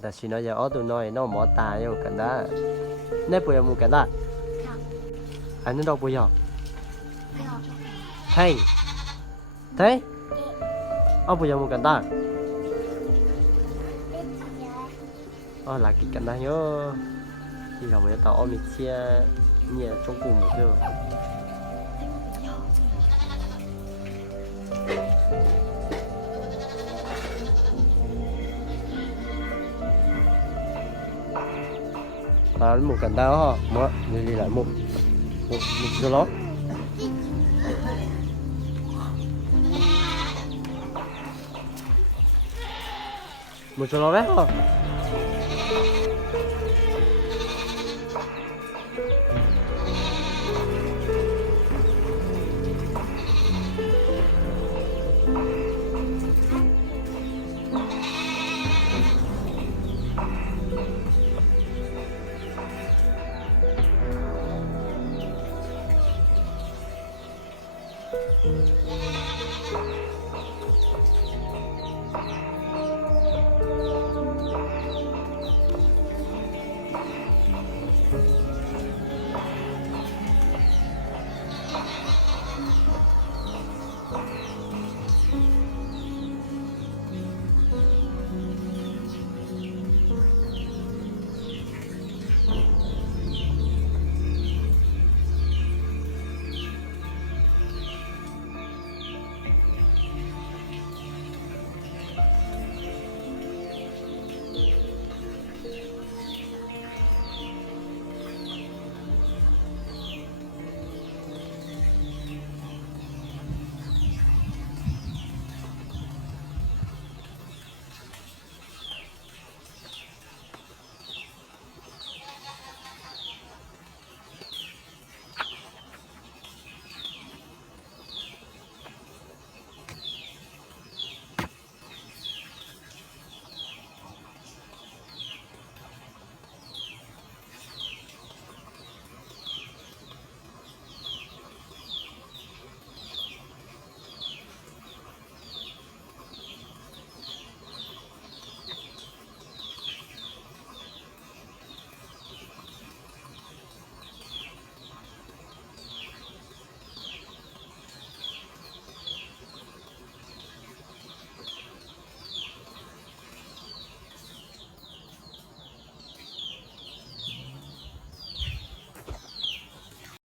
แต่สิน้อยจะอ้อตัวน้อยน้องหมอตาอยู่กันได้แน่ป่วยมูกันได้อันนั้นดอกป่วยใช่ใช่อ้อป่วยมูกันได้อ้อหลักกินกันได้เยอะที่เราไม่ต่ออ้อมีเชี่ยเนี่ยจงกูหมูเดียวmột cảnh đau ha, mở đi lại một số lót, một số lót đấy ha.